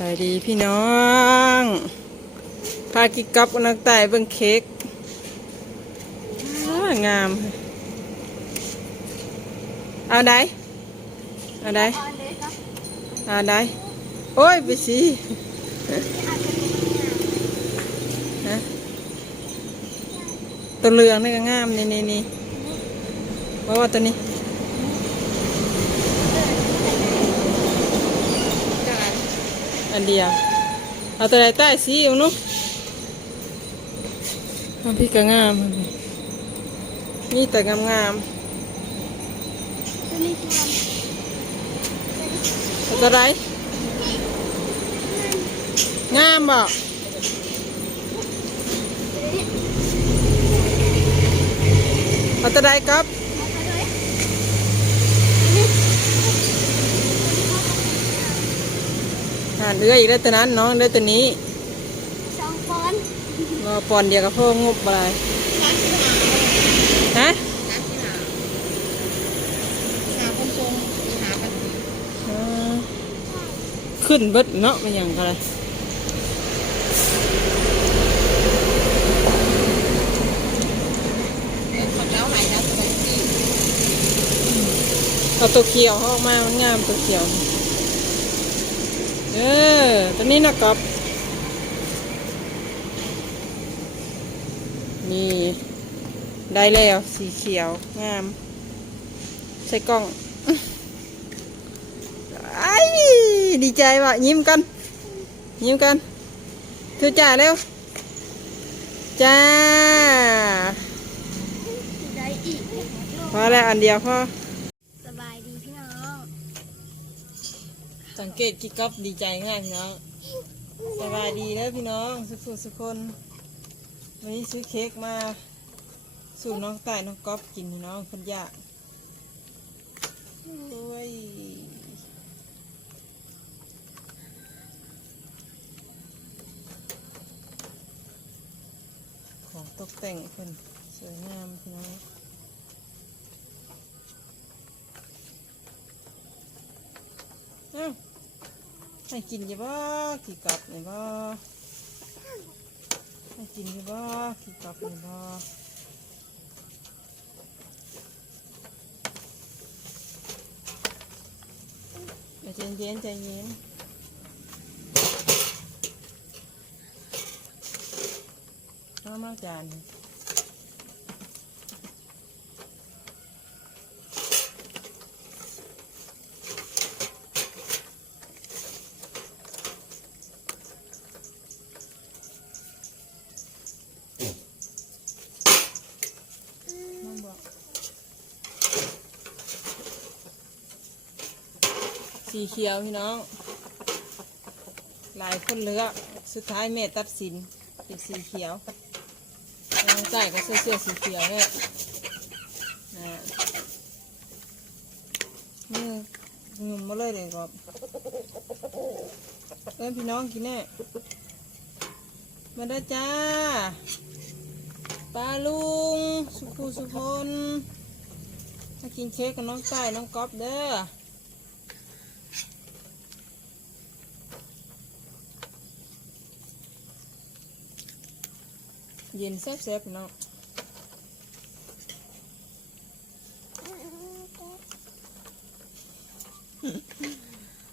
ไปดีพี่น้อง พากิกกับนักไต่เบิ่งเค้กอ้างาม เอาได้เอาได้เอาได้โอ้ยไปสิตัวเหลืองนี่ก็งามนี่นี่นี่ว่าว่าตัวนี้ อันเดียว เอาตัวใดใต้สีเอานุ๊กเอาพี่ก็งามนี่แต่งามงามเอาตัวใดงามบ่เอาตัวใดครับานเอื้ออีกแล้วตัวนั้นน้องได้ตัวนี้สองคนรอปอนเดียวกับพ่องบอะไรฮะหาคนทรงหากันอ่าขึ้นเบิดเนาะมันอย่างไรคนเจ้าหายนะสบายดีเอาตัวเขียวออกมา มันงามตัวเขียว เออตัวนี้นะกอบนี่ได้แล้วสีเขียวงาม ใส่กล้องไอ้ดีใจว่ะยิ้มกัน ยิ้มกันเธอจ่าเร็วจ้าได้อีกพอแล้วอันเดียวพอ สบายดีพี่น้อง สังเกตกิ๊กก๊อฟดีใจง่ายพี่น้องสบายดีแล้วพี่น้องสุขสุขคนวันนี้ซื้อเค้กมา สู่น้องต่ายน้องก๊อฟกินพี่น้องคนยากโอ้ยของตกแต่งเพิ่นสวยงามพี่น้องอ้า ให้กินอยี่บ่กี่กลับเนี่ยบ่ให้กินอยี่บ่กี่กลับเนี่ยบ่ใจเย็นใจเย็นเอามาจาน สีเขียวพี่น้อง หลายคนเลือกสุดท้ายแม่ตัดสินเป็นสีเขียวน้องใจก็เสื้อเสื้อสีเขียวแม่อ่านี่งุมมาเลยเลยครับเอ้พี่น้องกินแน่มาได้จ้าปลาลุง สุภูสุพลมากินเค้กกับน้องไก่น้องก๊อฟเด้อ เย็นแซ่บๆพี่น้อง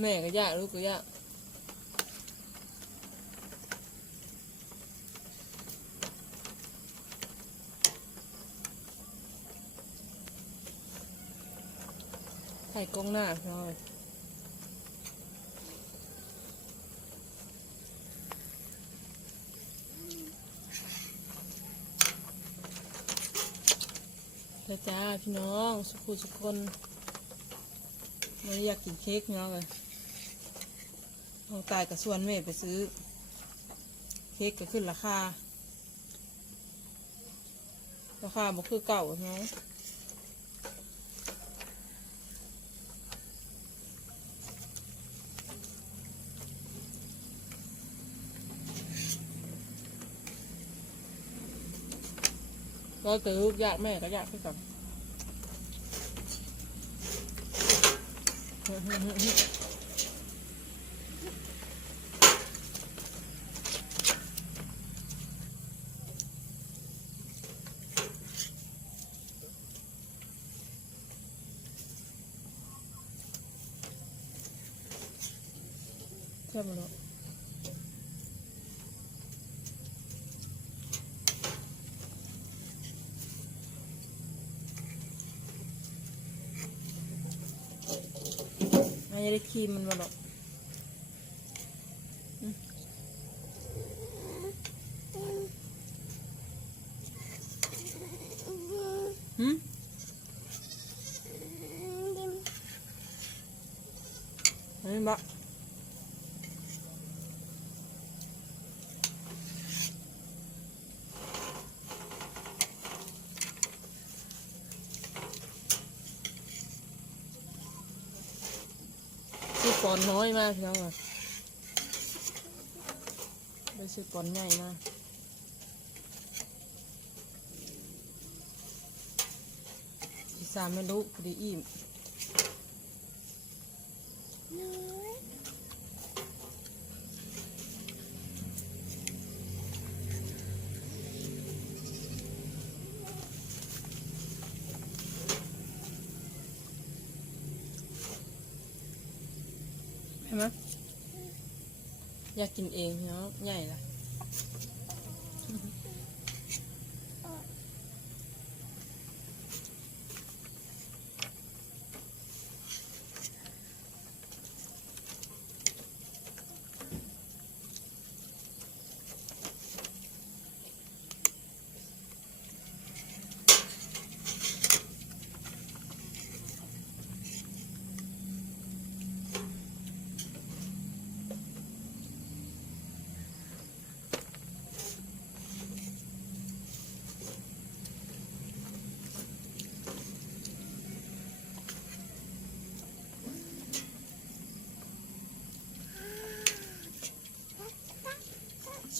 แม่ก็ยากลูกก็ยากไข่กล้องหน้าพี่อย เด้อจ้าพี่น้องสุขุสุคนวันนี้อยากกินเค้กเน้องเลยน้องตายกับส่วนแม่ไปซื้อ เค้กก็ขึ้นราคา ราคาบ่คือเก่า เราตื้อญาติแม่ก็ญาติพี่กันใช่ไหมลูกะไม่ได้ครีมมันบ่หรอกอืมหืมเห็นปะซื้อ ปอนน้อยมากพี่น้องอะได้ซื้อปอนใหญ่มากอีสามไม่รู้พอดีอิ่ม ไหมอยากกินเองเนาะใหญ่ละ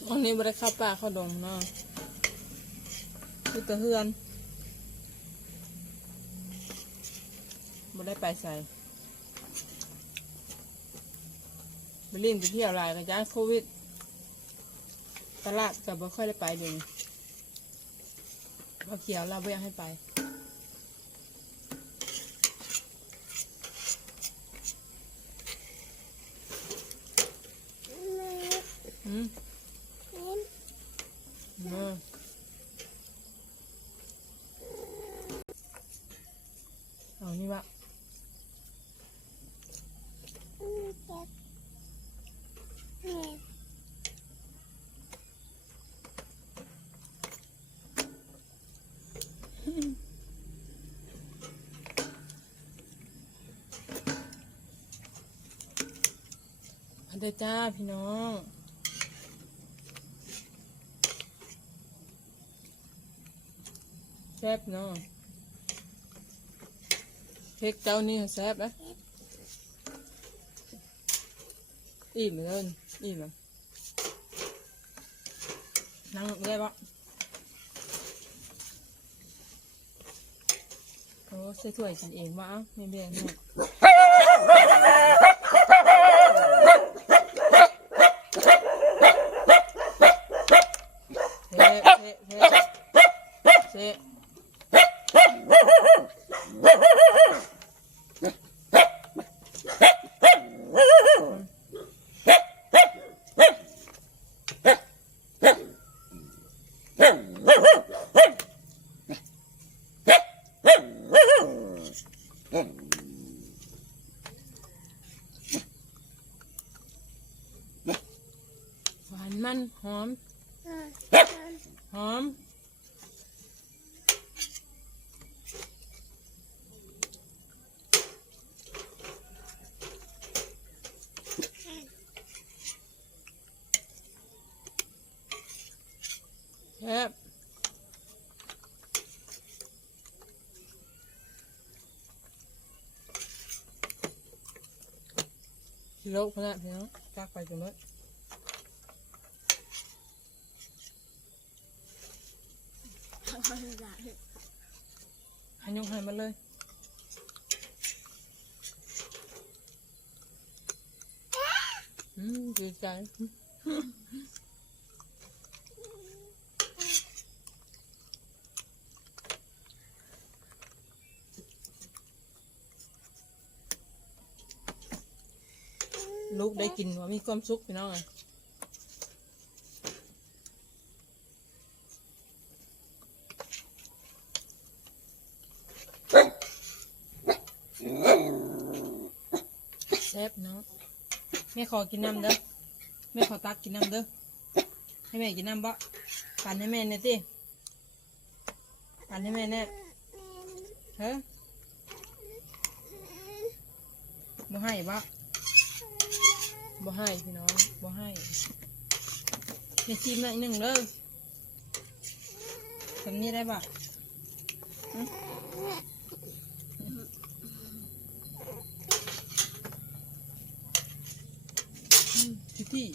ช่วงนี้ไม่ได้เข้าป่าเข้าดงเนาะคือตะเฮือนไม่ได้ไปใส่ไปเล่นไปเที่ยวหลายกันจ้าโควิด ตลาดกับบ่ค่อยได้ไปเดี๋ยวนี้พอเขียวเราไม่อยากให้ไปอืมอืมเอานี่วะ เด้อจ้าพี่น้องแซ่บเนาะเค้กเจ้านี่แซ่บนะอิ่มเลยอิ่มเลยนั่งได้ปะโอ้ใส่ถ้วยฉันเองวะไม่เบี้ยเนาะเซ่เซ่เซ่เซ่ หวานมันหอม หอม แซ่บ โลกพนักพี่น้องจักไปจนหมดหันยงหันมาเลยอืมดีใจ ลูกได้กินว่ามีความสุขพี่น้องไงแซ่บเนาะแม่ขอกินน้ำเด้อแม่ขอตักกินน้ำเด้อให้แม่กินน้ำบ่ปั่นให้แม่เนี่ยติปั่นให้แม่เนี่ยเฮ้ยบ่ให้บ่ บ่ให้พี่น้องบ่ให้แม่ชิมหน่อยหนึ่งเลยทำนี้ได้บ่หึอืมพี่ที่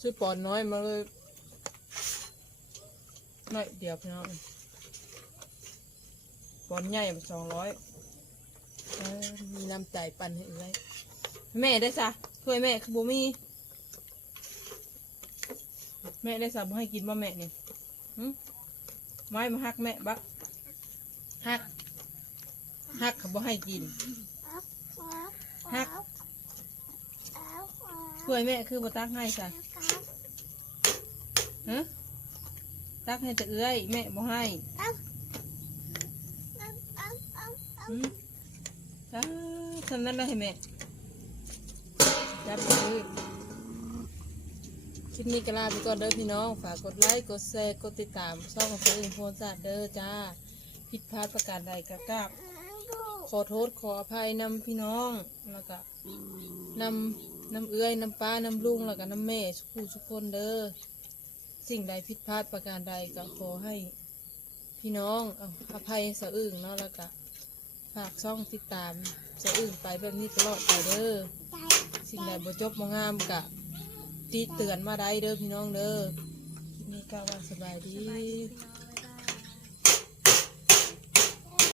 ซื้อปอนน้อยมาเลยหน่อยเดียวพี่น้องปอนใหญ่สองร้อย มีน้ำใจปั่นให้อีกเลยแม่ได้ซะถ้วยแม่คือบ่มี แม่ได้ซะบ่ให้กินบ่แม่เนี่ยหึไม้มาหักแม่บักหักหักเขาบ่ให้กินหักถ้วยแม่คือบ่ตักให้ซะฮะตักให้แต่เอ้ยแม่บ่ให้หึจ้า ทำนั้นได้ไหมจับมือคลิปนี้ก็ลาไปก่อนเด้อพี่น้อง ฝากกดไลค์ กดแชร์ กดติดตาม ช่องของตัวเองโพสต์เด้อจ้า ผิดพลาดประการใดก็กราบขอโทษขออภัยนำพี่น้อง แล้วก็นำนำเอื้อยนำป้านำลุงแล้วก็นำแม่ทุกผู้ทุกคนเด้อ สิ่งใดผิดพลาดประการใดก็ขอให้ พี่น้องออภัยสะอึ้งเนาะแล้วก็ ฝากช่องติดตามจะอื่นไปแบบนี้ตลอดไปเด้อสิ่งใดบ่จบบ่งามกะตีเตือนมาได้เด้อพี่น้องเด้อคลิปนี้ก็ว่าสบายดี